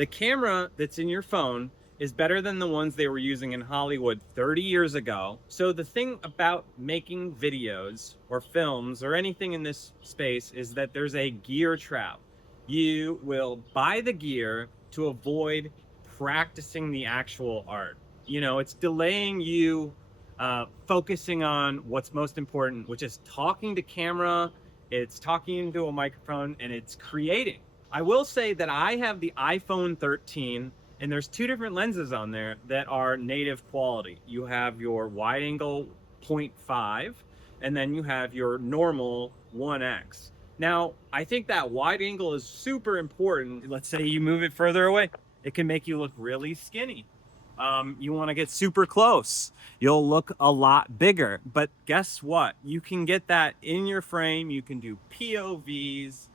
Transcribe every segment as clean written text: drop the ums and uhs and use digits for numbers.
The camera that's in your phone is better than the ones they were using in Hollywood 30 years ago. So the thing about making videos or films or anything in this space is that there's a gear trap. You will buy the gear to avoid practicing the actual art. You know, it's delaying you focusing on what's most important, which is talking to camera, it's talking into a microphone, and it's creating. I will say that I have the iPhone 13, and there's two different lenses on there that are native quality. You have your wide angle 0.5, and then you have your normal 1x. Now, I think that wide angle is super important. Let's say you move it further away, it can make you look really skinny. You want to get super close, you'll look a lot bigger. But guess what? You can get that in your frame. You can do POVs.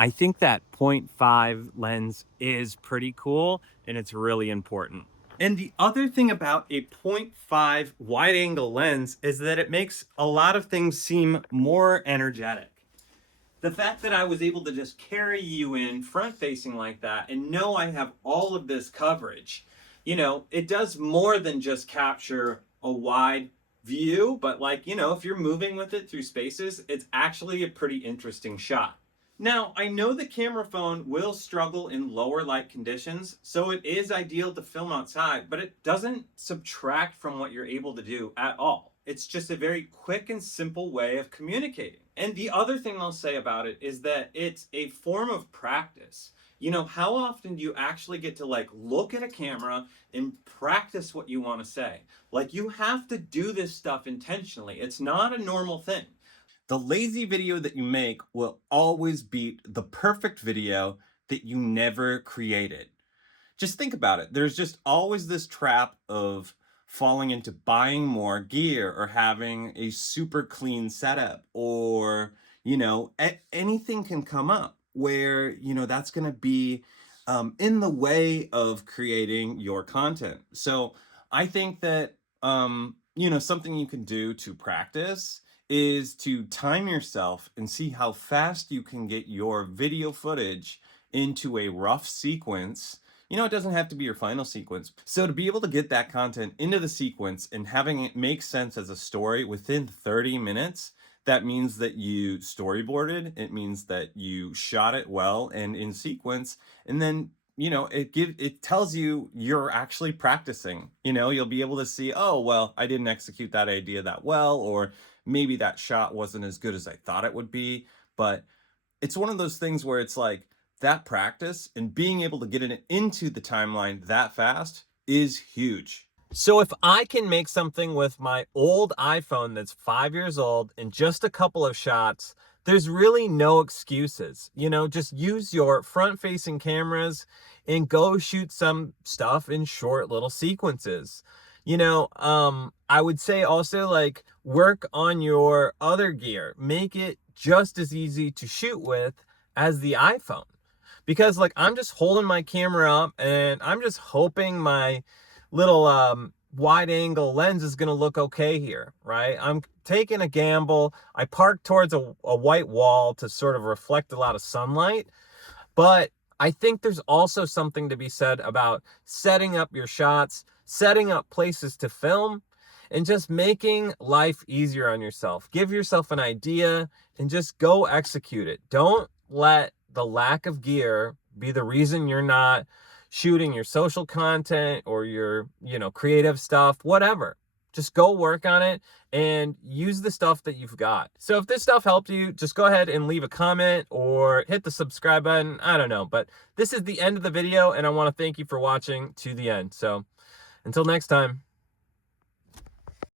I think that 0.5 lens is pretty cool, and it's really important. And the other thing about a 0.5 wide angle lens is that it makes a lot of things seem more energetic. The fact that I was able to just carry you in front facing like that and know I have all of this coverage, you know, it does more than just capture a wide view, but like, you know, if you're moving with it through spaces, it's actually a pretty interesting shot. Now, I know the camera phone will struggle in lower light conditions, so it is ideal to film outside, but it doesn't subtract from what you're able to do at all. It's just a very quick and simple way of communicating. And the other thing I'll say about it is that it's a form of practice. You know, how often do you actually get to like look at a camera and practice what you want to say? Like, you have to do this stuff intentionally. It's not a normal thing. The lazy video that you make will always beat the perfect video that you never created. Just think about it. There's just always this trap of falling into buying more gear or having a super clean setup, or, you know, anything can come up where, you know, that's going to be in the way of creating your content. So I think that, you know, something you can do to practice is to time yourself and see how fast you can get your video footage into a rough sequence. You know, it doesn't have to be your final sequence. So to be able to get that content into the sequence and having it make sense as a story within 30 minutes, that means that you storyboarded, it means that you shot it well and in sequence, and then, you know, it tells you you're actually practicing. You know, you'll be able to see, oh, well, I didn't execute that idea that well, or maybe that shot wasn't as good as I thought it would be. But it's one of those things where it's like, that practice and being able to get it into the timeline that fast is huge. So if I can make something with my old iPhone that's 5 years old in just a couple of shots, there's really no excuses. You know, just use your front-facing cameras and go shoot some stuff in short little sequences. You know, I would say also, like, work on your other gear. Make it just as easy to shoot with as the iPhone. Because, like, I'm just holding my camera up and I'm just hoping my little wide angle lens is going to look okay here, right? I'm taking a gamble. I parked towards a white wall to sort of reflect a lot of sunlight. But I think there's also something to be said about setting up your shots, setting up places to film, and just making life easier on yourself. Give yourself an idea and just go execute it. Don't let the lack of gear be the reason you're not shooting your social content or your, you know, creative stuff, whatever. Just go work on it and use the stuff that you've got. So if this stuff helped you, just go ahead and leave a comment or hit the subscribe button. I don't know, but this is the end of the video and I want to thank you for watching to the end. So until next time.